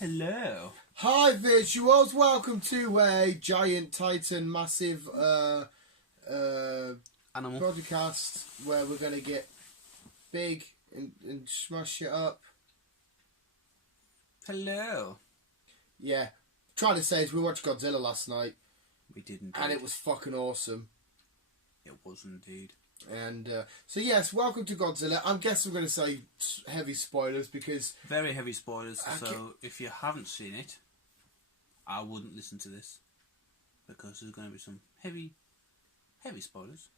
Hello. Hi visuals, welcome to a giant titan massive Animal. podcast where we're going to get big and smash it up. Hello. Yeah, trying to say is we watched Godzilla last night. We didn't. And it was fucking awesome. It was indeed. And so yes, welcome to Godzilla. I'm guessing we're going to say heavy spoilers because... Very heavy spoilers, so if you haven't seen it, I wouldn't listen to this. Because there's going to be some heavy spoilers.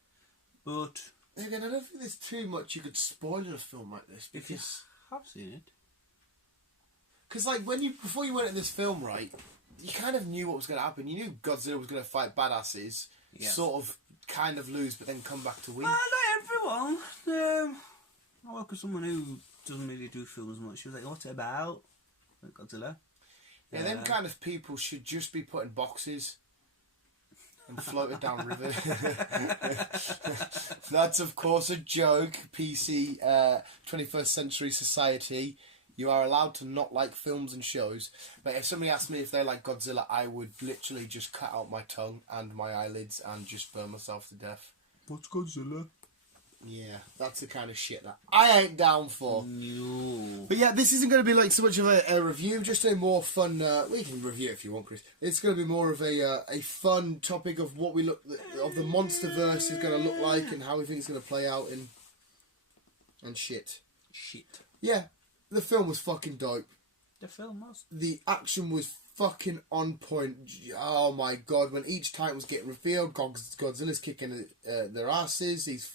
But... Again, I don't think there's too much you could spoil in a film like this. Because, if you have seen it... Because like, before you went in this film, right, you kind of knew what was going to happen. You knew Godzilla was going to fight badasses, sort of, kind of lose, but then come back to win. Well, not everyone. I work with someone who doesn't really do films much. She was like, what's it about? Like Godzilla. Yeah, them kind of people should just be put in boxes and floated down river. That's, of course, a joke. PC, 21st century society. You are allowed to not like films and shows. But if somebody asked me if they like Godzilla, I would literally just cut out my tongue and my eyelids and just burn myself to death. What's Godzilla? Yeah, that's the kind of shit that I ain't down for. No. But yeah, this isn't going to be like so much of a review, just a more fun... we can review it if you want, Chris. It's going to be more of a fun topic of what we look... of the Monsterverse is going to look like and how we think it's going to play out in... and shit. Shit. Yeah. The film was fucking dope. The film was. The action was fucking on point. Oh my god, when each Titan was getting revealed, Godzilla's kicking their asses. He's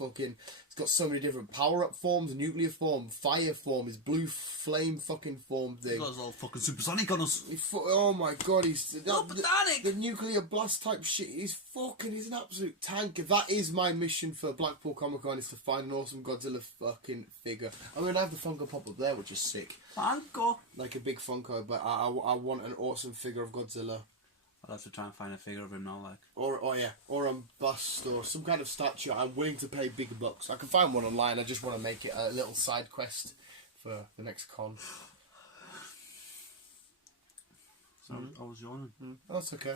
got so many different power-up forms, nuclear form, fire form, his blue flame fucking form thing. He got all fucking supersonic on us. Oh my god, he's... The nuclear blast type shit. He's an absolute tank. That is my mission for Blackpool Comic Con, is to find an awesome Godzilla fucking figure. I mean, I have the Funko Pop up there, which is sick. Funko. Like a big Funko, but I want an awesome figure of Godzilla. I'll have to try and find a figure of him now, like. Or a bust or some kind of statue. I'm willing to pay big bucks. I can find one online. I just want to make it a little side quest for the next con. So I was yawning. That's okay.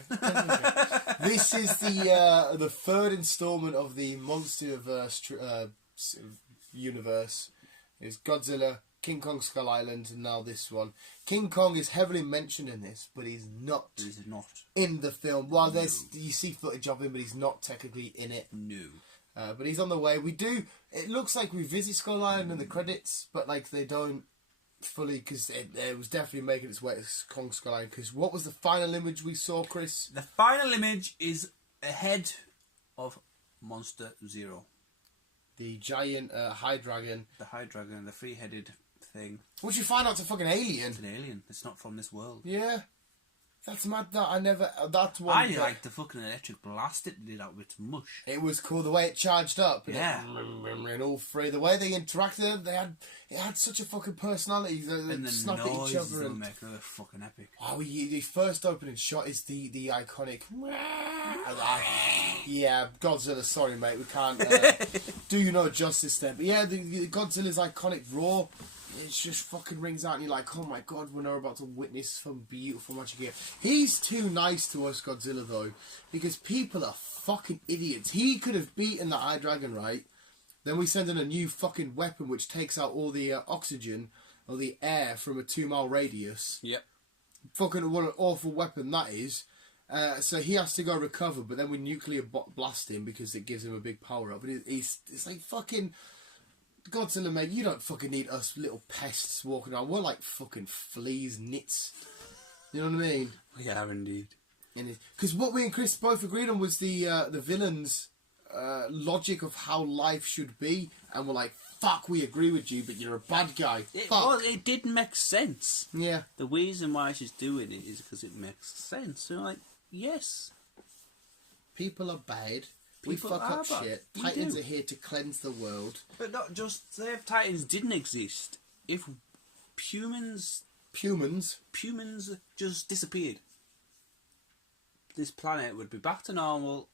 This is the third installment of the Monsterverse universe. It's Godzilla, King Kong Skull Island, and now this one. King Kong is heavily mentioned in this, but he's not. He's not in the film. Well, you see footage of him, but he's not technically in it. No. But he's on the way. It looks like we visit Skull Island in the credits, but like they don't fully, because it was definitely making its way to Kong Skull Island. Because what was the final image we saw, Chris? The final image is a head of Monster Zero. The giant high dragon. The high dragon, the three-headed thing. Which you find out it's a fucking alien. It's an alien. It's not from this world. Yeah. That's mad that I never... That's one... I like the fucking electric blast it did out with mush. It was cool, the way it charged up. Yeah. And all three. The way they interacted, it had such a fucking personality. And the snap at each other. They'll make another fucking epic. Oh, the first opening shot is the iconic... Yeah, Godzilla, sorry mate, we can't do you no justice there. But yeah, the Godzilla's iconic roar, it just fucking rings out and you're like, oh my god, we're now about to witness some beautiful magic here. He's too nice to us, Godzilla, though, because people are fucking idiots. He could have beaten the Eye Dragon, right? Then we send in a new fucking weapon which takes out all the oxygen or the air from a 2-mile radius. Yep. Fucking what an awful weapon that is. So he has to go recover, but then we nuclear blast him because it gives him a big power up. And it's like fucking Godzilla, mate. You don't fucking need us little pests walking around. We're like fucking fleas, nits. You know what I mean? We are indeed. Because what we and Chris both agreed on was the villain's logic of how life should be, and we're like, fuck, we agree with you, but you're a bad guy. Well, it didn't make sense. Yeah. The reason why she's doing it is because it makes sense. So, like, yes. People are bad. We fuck up shit. Titans are here to cleanse the world. But not just, say if Titans didn't exist, if humans just disappeared, this planet would be back to normal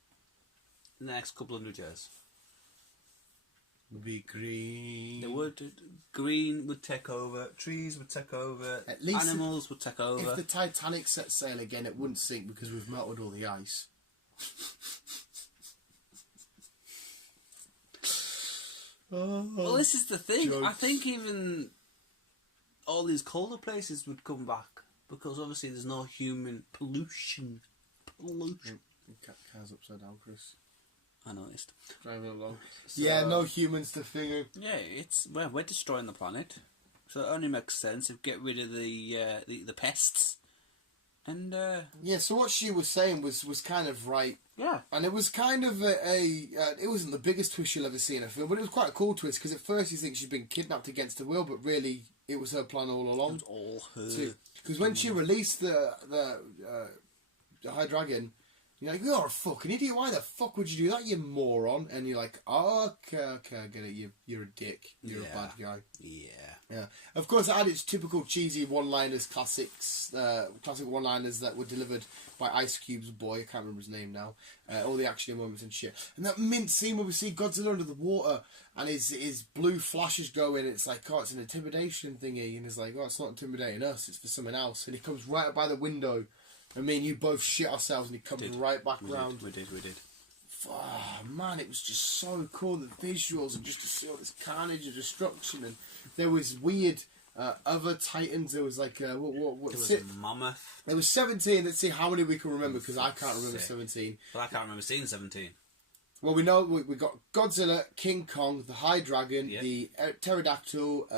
in the next couple of 100 years. would be green. They would. Green would take over. Trees would take over. At least animals would take over. If the Titanic set sail again, it wouldn't sink because we've melted all the ice. Well, this is the thing. Jokes. I think even all these colder places would come back because obviously there's no human pollution. Car's upside down, Chris. I noticed. Driving along. So, Yeah, no humans to finger. Yeah, we're destroying the planet, so it only makes sense if we get rid of the pests. And yeah, so what she was saying was kind of right. Yeah. And it was kind of it wasn't the biggest twist you'll ever see in a film, but it was quite a cool twist because at first you think she's been kidnapped against her will, but really it was her plan all along. It was all her. Because when she released the High Dragon, you're like, you're a fucking idiot. Why the fuck would you do that, you moron? And you're like, oh, okay, I get it. You're a dick. You're a bad guy. Yeah. Of course, it had its typical cheesy one-liners, classic one-liners that were delivered by Ice Cube's boy. I can't remember his name now. All the action moments and shit. And that mint scene where we see Godzilla under the water and his blue flashes go in. It's like, oh, it's an intimidation thingy. And he's like, oh, it's not intimidating us. It's for someone else. And he comes right up by the window. And me and you both shit ourselves, and he comes right back round. We did. Oh, man, it was just so cool, the visuals, and just to see all this carnage and destruction. And there was weird other titans. There was like what? There was a mammoth. There was 17. Let's see how many we can remember, because I can't remember 17. Well, I can't remember seeing 17. Well, we know we got Godzilla, King Kong, the High Dragon, the pterodactyl,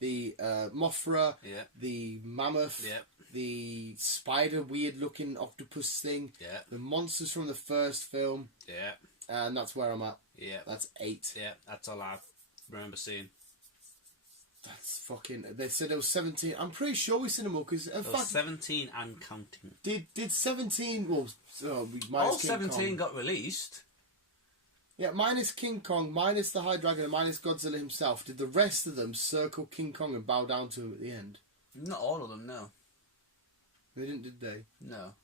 the Mothra, the mammoth. The spider weird-looking octopus thing. Yeah. The monsters from the first film. Yeah. And that's where I'm at. Yeah. That's 8. Yeah, that's all I remember seeing. That's fucking... They said there was 17. I'm pretty sure we've seen them all, because... There was 17 and counting. Did 17... Well, all 17 got released. Yeah, minus King Kong, minus the High Dragon, and minus Godzilla himself. Did the rest of them circle King Kong and bow down to him at the end? Not all of them, no. They didn't, did they? No.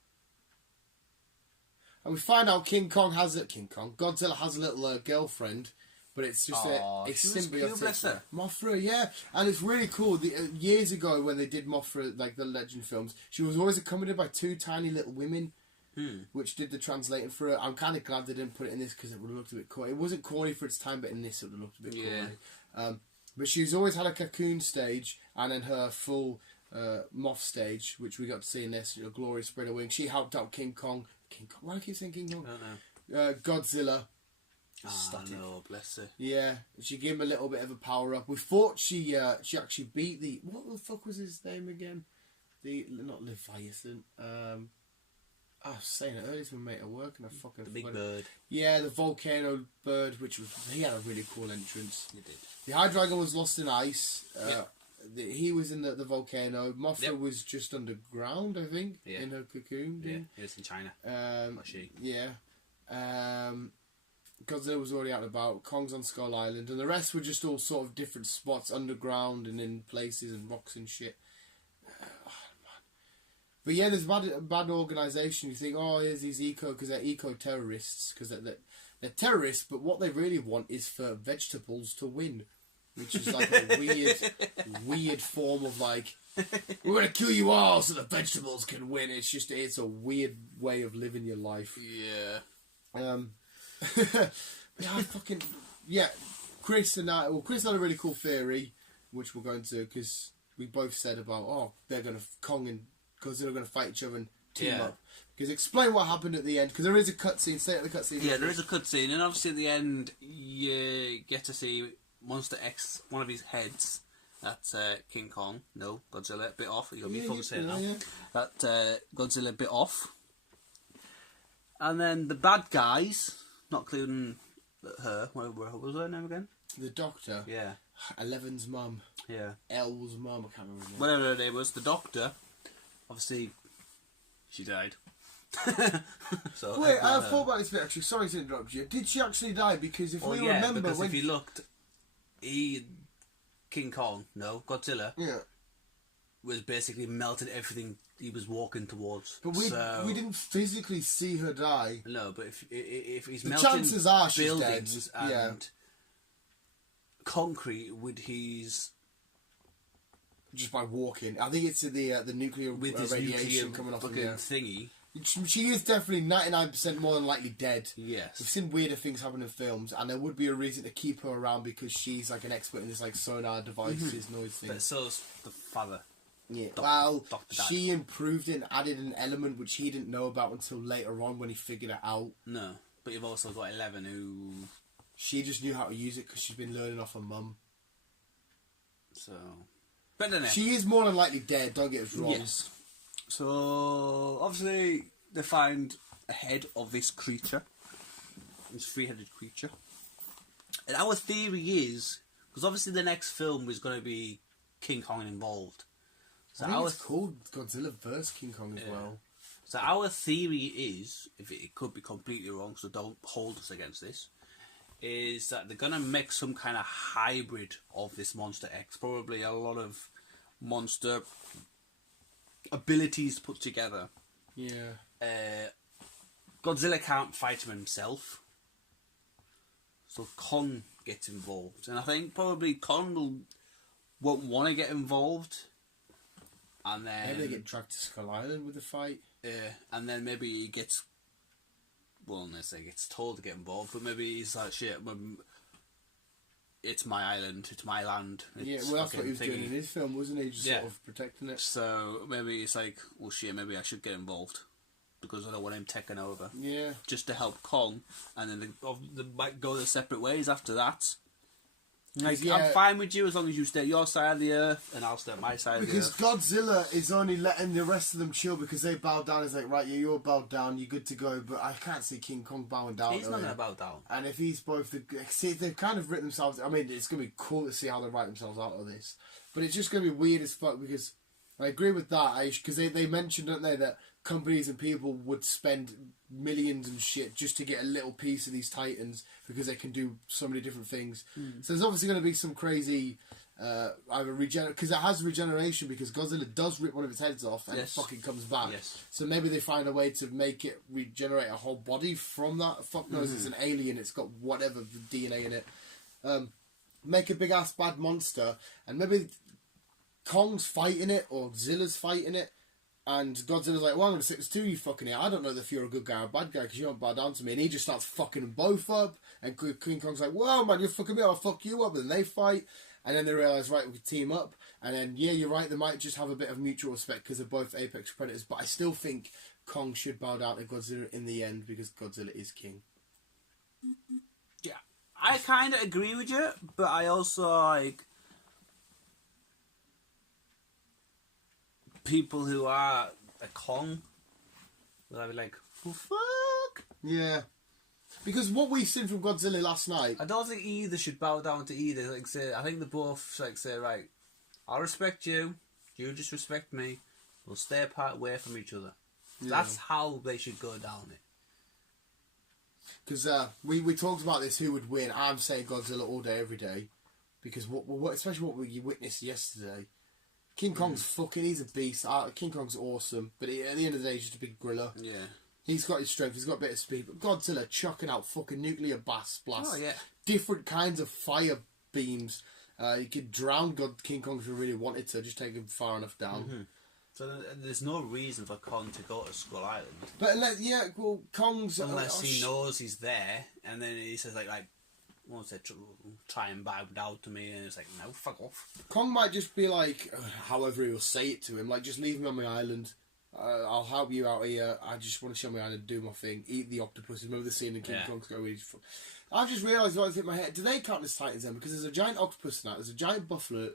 And we find out Godzilla has a little girlfriend, but it's just a symbiotic. Mothra, yeah. And it's really cool. Years ago when they did Mothra, like the Legend films, she was always accompanied by 2 tiny little women, which did the translating for her. I'm kind of glad they didn't put it in this because it would have looked a bit corny. It wasn't corny for its time, but in this it would have looked a bit corny. But she's always had a cocoon stage and then her full... moth stage, which we got to see in this, Glory spread her wings. She helped out King Kong. Why do I keep saying King Kong? I don't know. Godzilla. No, bless her. Yeah, she gave him a little bit of a power up. We thought she actually beat the... What the fuck was his name again? Not Leviathan. I was saying it earlier to my mate at work and I fucking... The big bird. Yeah, the volcano bird, which was... He had a really cool entrance. He did. The High Dragon was lost in ice. He was in the volcano. Mothra was just underground, I think, in her cocoon. Yeah, he was in China. Or she. Yeah. Godzilla was already out and about. Kong's on Skull Island. And the rest were just all sort of different spots underground and in places and rocks and shit. But yeah, there's bad organisation. You think, oh, here's these because they're eco-terrorists. Because they're terrorists, but what they really want is for vegetables to win. Which is like a weird form of like, we're going to kill you all so the vegetables can win. It's a weird way of living your life. Yeah. Chris had a really cool theory, which we're going to, because we both said about, Kong and Godzilla are going to fight each other and team up. Because explain what happened at the end, because there is a cutscene, stay at the cutscene. Yeah, there is a cutscene, and obviously at the end, you get to see... Monster X, one of his heads, that's King Kong, no, Godzilla, bit off, you got me fucking saying now, that Godzilla bit off, and then the bad guys, not including her, what was her name again? The Doctor? Yeah. Eleven's mum. Yeah. Elle's mum, I can't remember her name. Whatever her name was, the Doctor, obviously, she died. So wait, I thought about this bit actually, sorry to interrupt you, did she actually die? Because if we remember... because if you looked... King Kong, no, Godzilla, was basically melted everything he was walking towards. But we didn't physically see her die. No, but if he's the melting chances are she's buildings dead. and concrete with his... Just by walking. I think it's the nuclear with his radiation nuclear coming off of fucking the thingy. She is definitely 99% more than likely dead. Yes. We've seen weirder things happen in films, and there would be a reason to keep her around because she's like an expert in this like sonar devices, noise thing. But so's the father. Yeah. Dr. She improved it and added an element which he didn't know about until later on when he figured it out. No. But you've also got 11 who... She just knew how to use it because she's been learning off her mum. So... But then she is more than likely dead, don't get us wrong. Yes. So, obviously, they find a head of this creature. This three-headed creature. And our theory is... Because obviously the next film is going to be King Kong involved. So I think it's called Godzilla vs. King Kong as well. So our theory is, if it could be completely wrong, so don't hold us against this, is that they're going to make some kind of hybrid of this Monster X. Probably a lot of monster abilities put together. Yeah. Godzilla can't fight him himself. So Kong gets involved. And I think probably Kong won't want to get involved. And then... Maybe they get dragged to Skull Island with the fight. Yeah, and then maybe he gets... Well, let's say he gets told to get involved, but maybe he's like, shit, it's my island, it's my land. Yeah, well, that's what he was doing in his film, wasn't he? Just sort of protecting it. So maybe it's like, well, shit, maybe I should get involved because I don't want him taken over. Yeah. Just to help Kong, and then they might go their separate ways after that. Like, yeah. I'm fine with you as long as you stay at your side of the earth and I'll stay at my side of the earth. Because Godzilla is only letting the rest of them chill because they bow down. It's like, right, yeah, you're bowed down, you're good to go. But I can't see King Kong bowing down. He's not going to bow down. And if he's both... See, they've kind of written themselves... I mean, it's going to be cool to see how they write themselves out of this. But it's just going to be weird as fuck because... I agree with that, because they mentioned, don't they, that companies and people would spend millions and shit just to get a little piece of these titans because they can do so many different things. So there's obviously going to be some crazy either because it has regeneration because Godzilla does rip one of its heads off and it fucking comes back. So maybe they find a way to make it regenerate a whole body from that. Fuck knows, it's an alien, it's got whatever DNA in it. Make a big ass bad monster and maybe Kong's fighting it or Zilla's fighting it. And Godzilla's like, well, I'm going to sit this to you fucking here. I don't know if you're a good guy or a bad guy because you don't bow down to me. And he just starts fucking them both up. And King Kong's like, well, man, you're fucking me. I'll fuck you up. And then they fight. And then they realise, right, we can team up. And then, yeah, you're right. They might just have a bit of mutual respect because they're both apex predators. But I still think Kong should bow down to Godzilla in the end because Godzilla is king. Yeah. I kind of agree with you. But I also, like... people who are a Kong will be like, oh, fuck. Yeah. Because what we've seen from Godzilla last night... I don't think either should bow down to either. Like, say, I think they both like say, right, I'll respect you, you just respect me, we'll stay apart away from each other. Yeah. That's how they should go down it. Because we talked about this, who would win. I'm saying Godzilla all day, every day. Because what especially what we witnessed yesterday... King Kong's fucking, he's a beast. King Kong's awesome, but at the end of the day, he's just a big gorilla. Yeah. He's got his strength, he's got a bit of speed, but Godzilla chucking out fucking nuclear blasts. Oh, yeah. Different kinds of fire beams. You could drown King Kong if you really wanted to, just take him far enough down. So there's no reason for Kong to go to Skull Island. But, Kong's... Unless he knows he's there, and then he says, like wants to try and bow down to me, and it's like, no, fuck off. Kong might just be like, however he'll say it to him, like, just leave me on my island. I'll help you out here. I just want to show my island, do my thing, eat the octopus. Remember the scene in King Kong's go, I've just realised what's hit my head. Do they count as titans then? Because there's a giant octopus in that. There's a giant buffalo.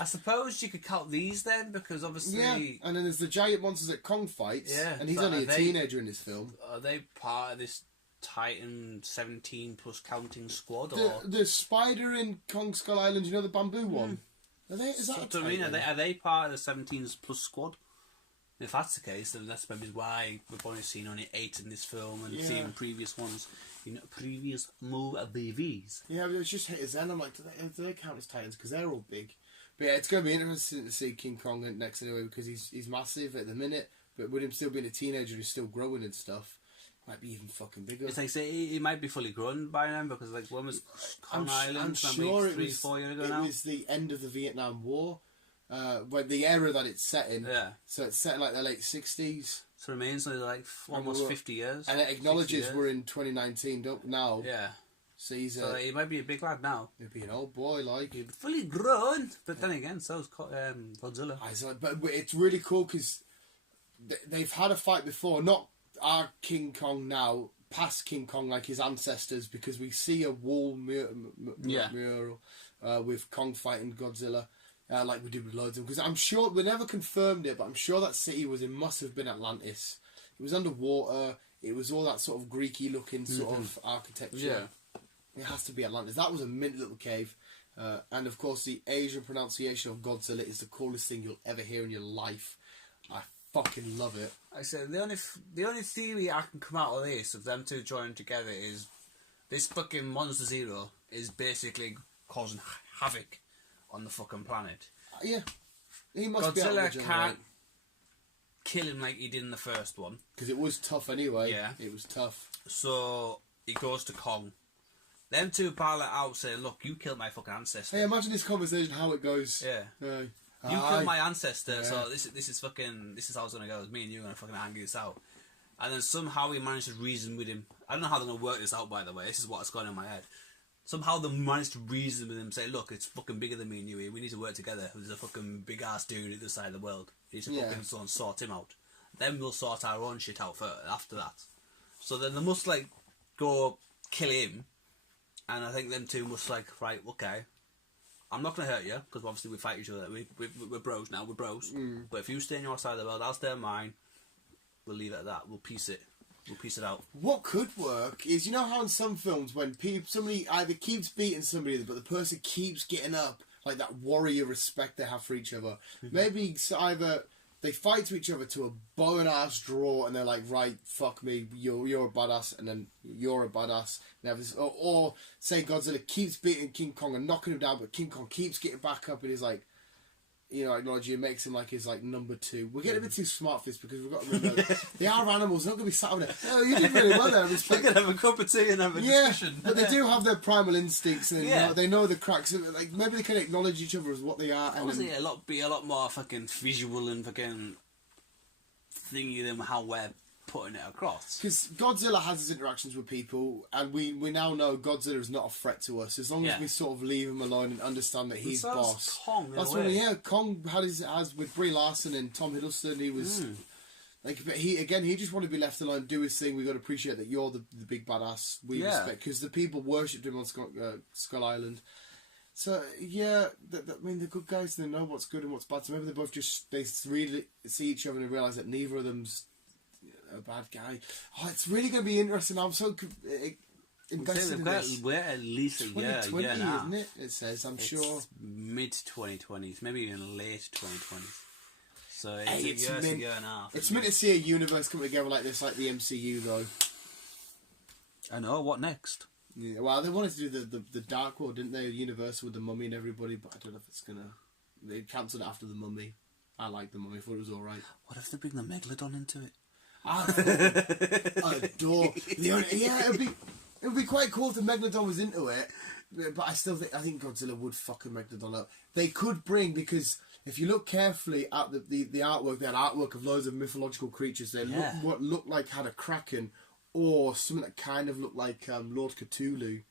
I suppose you could count these then, because obviously... Yeah, and then there's the giant monsters that Kong fights. Yeah. And he's only a teenager in this film. Are they part of this Titan 17 plus counting squad? The spider in Kong Skull Island, you know, the bamboo one? Is that a Titan? Are they part of the 17 plus squad? If that's the case, then that's maybe why we've only seen 8 in this film and seen previous ones in previous movies. Yeah, but it's just hit his end. I'm like, do they count as Titans? Because they're all big. But yeah, it's going to be interesting to see King Kong next anyway, because he's massive at the minute, but with him still being a teenager, he's still growing and stuff. Might be even fucking bigger. It's like, say, he might be fully grown by now, because, like, when was Kong Island? I'm sure it was 3-4 years ago now? It was the end of the Vietnam War, when the era that it's set in. Yeah. So it's set in, like, the late 60s. So it means, like, almost 50 years. And it acknowledges we're in 2019, now. Yeah. So he's so he might be a big lad now. He'd be an old boy, like. He'd be fully grown. But then again, so's Godzilla. But it's really cool, because they've had a fight before. Not our King Kong now, past King Kong, like his ancestors, because we see a wall mural with Kong fighting Godzilla, like we did with loads of them. Because I'm sure, we never confirmed it, but I'm sure that city must have been Atlantis. It was underwater. It was all that sort of Greeky looking sort of architecture. Yeah. It has to be Atlantis. That was a mint little cave. And of course, the Asian pronunciation of Godzilla is the coolest thing you'll ever hear in your life. I fucking love it. I said the only theory I can come out of this, of them two joining together, is this fucking Monster Zero is basically causing havoc on the fucking planet. Yeah. He must Godzilla be can't kill him like he did in the first one. Because it was tough anyway. Yeah. It was tough. So he goes to Kong. Them two pilot out saying, look, you killed my fucking ancestor. Hey, imagine this conversation, how it goes. Yeah. You killed my ancestor, so this is how it's gonna go. It's me and you are gonna fucking hang this out. And then somehow he managed to reason with him. I don't know how they're gonna work this out, by the way. This is what's going on in my head. Somehow they managed to reason with him, say, look, it's fucking bigger than me and you here. We need to work together. There's a fucking big ass dude at the side of the world. We need to fucking sort him out. Then we'll sort our own shit out first, after that. So then they must, like, go kill him. And I think them two must, like, right, okay, I'm not going to hurt you, because obviously we fight each other. We're bros now, we're bros. But if you stay on your side of the world, I'll stay on mine. We'll leave it at that. We'll piece it out. What could work is, you know how in some films when somebody either keeps beating somebody, but the person keeps getting up, like that warrior respect they have for each other. Maybe it's either they fight to each other to a bow and ass draw, and they're like, right, fuck me, you're a badass, and then you're a badass. And this, or say Godzilla keeps beating King Kong and knocking him down, but King Kong keeps getting back up and he's like, you know, acknowledge you, makes him like his like number two. We're getting a bit too smart for this, because we've got to remember they are animals. They're not going to be sat on there. Oh, you did really well there. We're going to have a cup of tea and have a discussion. But they do have their primal instincts, and they know the cracks. Like maybe they can acknowledge each other as what they are. Obviously, be a lot more fucking visual and fucking thingy than how we're putting it across. Because Godzilla has his interactions with people, and we now know Godzilla is not a threat to us as long as we sort of leave him alone and understand that he's boss. Kong, that's when Kong has with Brie Larson and Tom Hiddleston. He was like, but he just wanted to be left alone, do his thing. We got to appreciate that you're the big badass. We respect, because the people worshipped him on Skull Island. So I mean, the good guys, they know what's good and what's bad. So maybe they really see each other and realise that neither of them's a bad guy. Oh, it's really going to be interesting. I'm so invested in this. We're at least a year, 2020, isn't it? It says, I'm sure. Mid 2020s, maybe even late 2020s. So it's a year and a half. It's meant to see a universe come together like this, like the MCU, though. I know. What next? Yeah, well, they wanted to do the Dark World, didn't they? Universal with the Mummy and everybody, but I don't know if it's gonna. They cancelled it after the Mummy. I liked the Mummy. I thought it was all right. What if they bring the Megalodon into it? I adore it would be quite cool if the Megalodon was into it, but I think Godzilla would fucking Megalodon up. They could bring, because if you look carefully at the artwork, they had artwork of loads of mythological creatures. They looked like had a kraken, or something that kind of looked like Lord Cthulhu,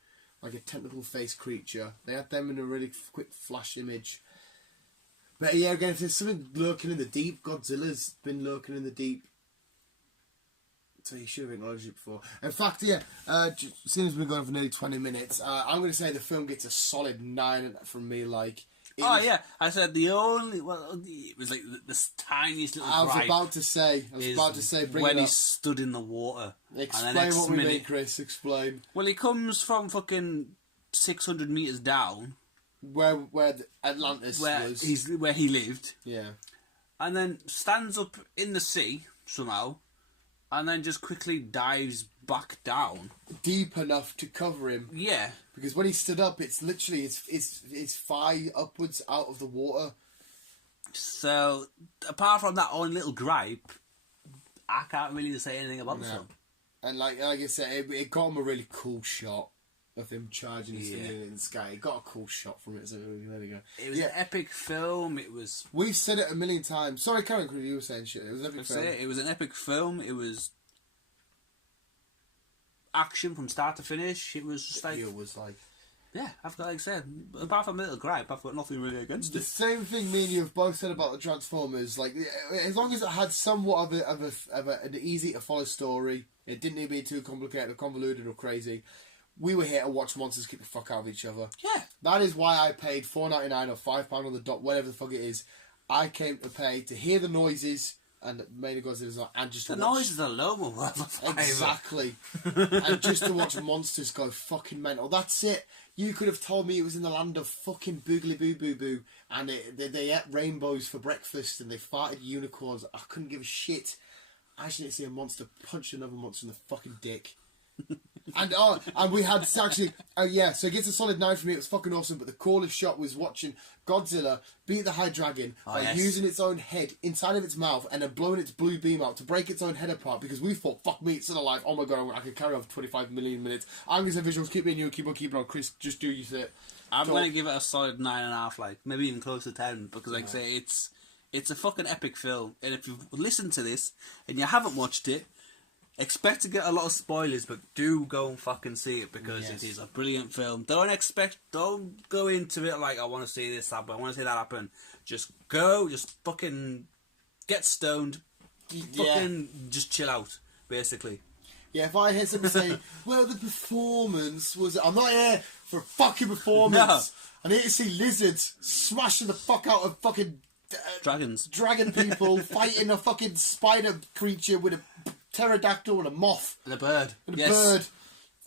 like a tentacle-faced creature. They had them in a really quick flash image. But yeah, again, if there's something lurking in the deep, Godzilla's been lurking in the deep. So you should have acknowledged it before. In fact, seeing as we've been going for nearly 20 minutes, I'm going to say the film gets a solid 9 from me. Like, I said it was like this tiniest little. I was about to say, bring when it he up. Stood in the water. Explain what we mean, Chris. Explain. Well, he comes from fucking 600 meters down, where Atlantis was, where he lived. Yeah, and then stands up in the sea somehow. And then just quickly dives back down. Deep enough to cover him. Yeah. Because when he stood up, it's literally his thigh upwards out of the water. So, apart from that own little gripe, I can't really say anything about the film. And like I said, it got him a really cool shot of him charging his thing in the sky. It got a cool shot from it, so there we go. It was an epic film. It was... We've said it a million times. Sorry, Karen, because you were saying shit. It was an epic film. It was an epic film. It was action from start to finish. It was just like... It was like... Yeah, I've got, like I said, apart from a little gripe, I've got nothing really against it. The same thing me and you have both said about the Transformers. Like, as long as it had somewhat of an easy to follow story, it didn't need to be too complicated or convoluted or crazy. We were here to watch monsters kick the fuck out of each other. Yeah. That is why I paid $4.99 or £5 on the dot, whatever the fuck it is. I came to pay to hear the noises and mainly Godzilla and just the to watch... noises alone were worth a fiver. Exactly. And just to watch monsters go fucking mental. That's it. You could have told me it was in the land of fucking boogly boo boo boo and they ate rainbows for breakfast and they farted unicorns. I couldn't give a shit. I just need to see a monster punch another monster in the fucking dick. And we had actually, so it gets a solid 9 for me. It was fucking awesome. But the coolest shot was watching Godzilla beat the High Dragon by using its own head inside of its mouth and then blowing its blue beam out to break its own head apart. Because we thought, fuck me, it's still alive. Oh my god, I can carry on for 25 million minutes. I'm going to say visuals, keep it in you, keep on keeping on. Chris, just do you it. I'm going to give it a solid 9.5, like maybe even close to 10, because like I say, it's a fucking epic film. And if you've listened to this and you haven't watched it, expect to get a lot of spoilers, but do go and fucking see it because it is a brilliant film. Don't go into it like I want to see this happen, I want to see that happen. Just go, just fucking get stoned, fucking just chill out, basically. Yeah, if I hear somebody say, well, the performance was... I'm not here for a fucking performance. No. I need to see lizards smashing the fuck out of fucking... Dragons. Dragon people fighting a fucking spider creature with a pterodactyl and a moth. And a bird. And a bird.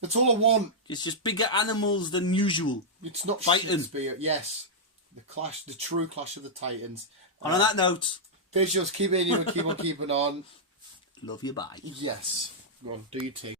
That's all I want. It's just bigger animals than usual. It's not fighting. Shakespeare. Yes. The true clash of the titans. And on that note... Visuals, keep it in you and keep on keeping on. Love you, bye. Yes. Go on, do your thing.